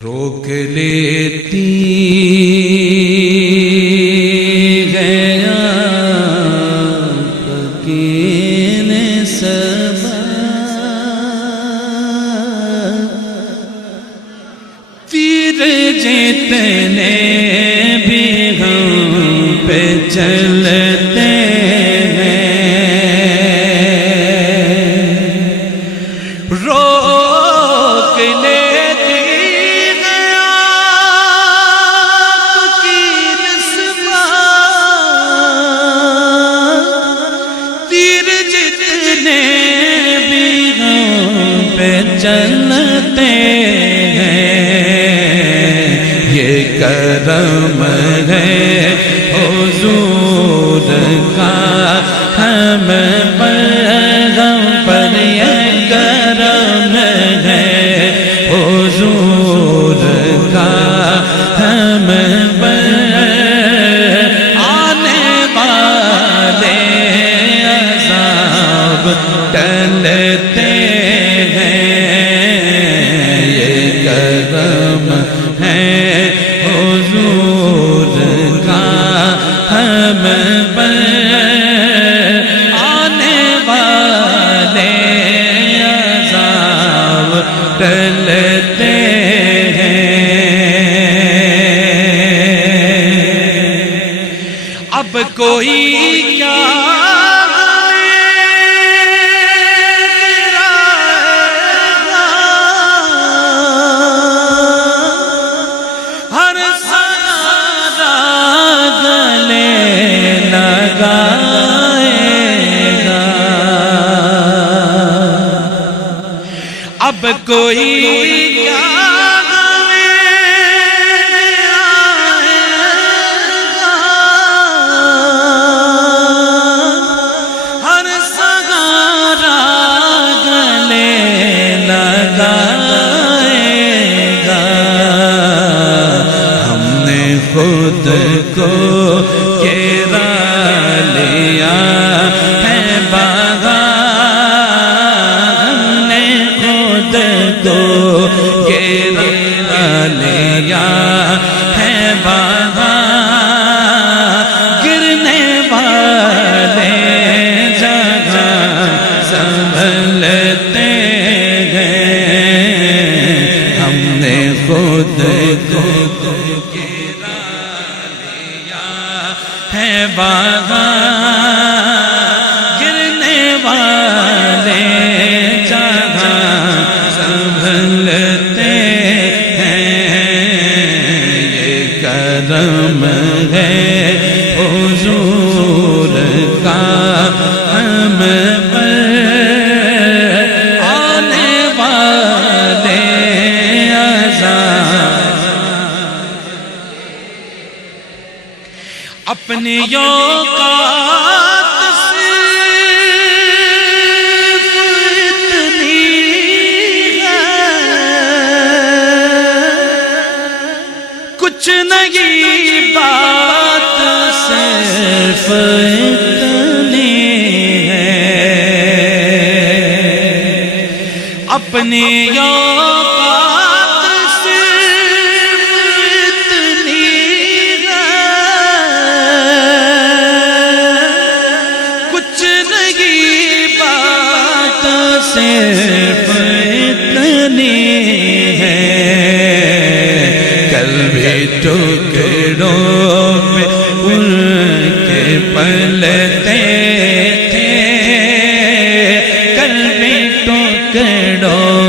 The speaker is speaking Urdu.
روک لیتی گیا فقیر صبا تیر جتنے بھی ہم پہ چلتے ہیں روک لیتی چلتے ہیں یہ کرم ہے حضور کا ہم پر یہ کرم ہے حضور کا ہم پر آنے والے عذاب ٹلتے کرم ہے حضور کا ہم پر آنے والے عذاب ٹلتے ہیں اب کوئی کیا اب کوئی کیا ہر سہارا گلے لگائے گا ہم نے خود کو گرا لیا ہے باغا تو گرا لیا ہے وہاں گرنے والے جگہ سنبھلتے ہیں ہم نے خود کو گرا لیا ہے وہاں گرنے والے سنبھلتے ہیں یہ کرم ہے حضور کا ہم پر آنے والے عذاب اپنی اوقات سے کچھ نہیں بات صرف اتنی ہے اپنی اوقات صرف اتنی ہے کچھ نہیں بات صرف اتنی ہے ٹکڑوں میں ان کے پلتے تھے کل بھی ٹکڑوں